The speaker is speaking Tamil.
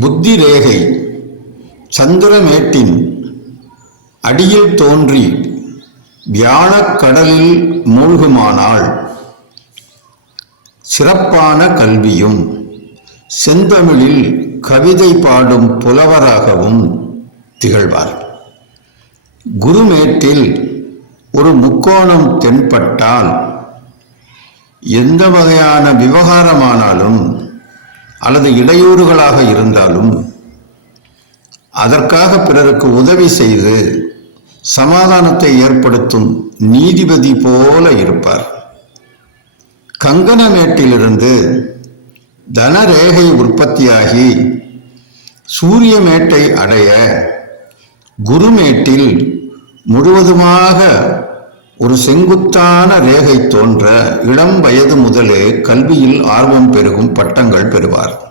புத்தி ரேகை சந்திரமேட்டின் அடியில் தோன்றி வியான கடலில் மூழ்குமானால் சிறப்பான கல்வியும் செந்தமிழில் கவிதை பாடும் புலவராகவும் திகழ்வார். குருமேட்டில் ஒரு முக்கோணம் தென்பட்டால் எந்த வகையான விவகாரமானாலும் அல்லது இடையூறுகளாக இருந்தாலும் அதற்காக பிறருக்கு உதவி செய்து சமாதானத்தை ஏற்படுத்தும் நீதிபதி போல இருப்பார். கங்கணமேட்டிலிருந்து தனரேகை உற்பத்தியாகி சூரியமேட்டை அடைய குருமேட்டில் முழுவதுமாக ஒரு செங்குத்தான ரேகை தோன்ற இளம் வயது முதலே கல்வியில் ஆர்வம் பெருகும் பட்டங்கள் பெறுவார்.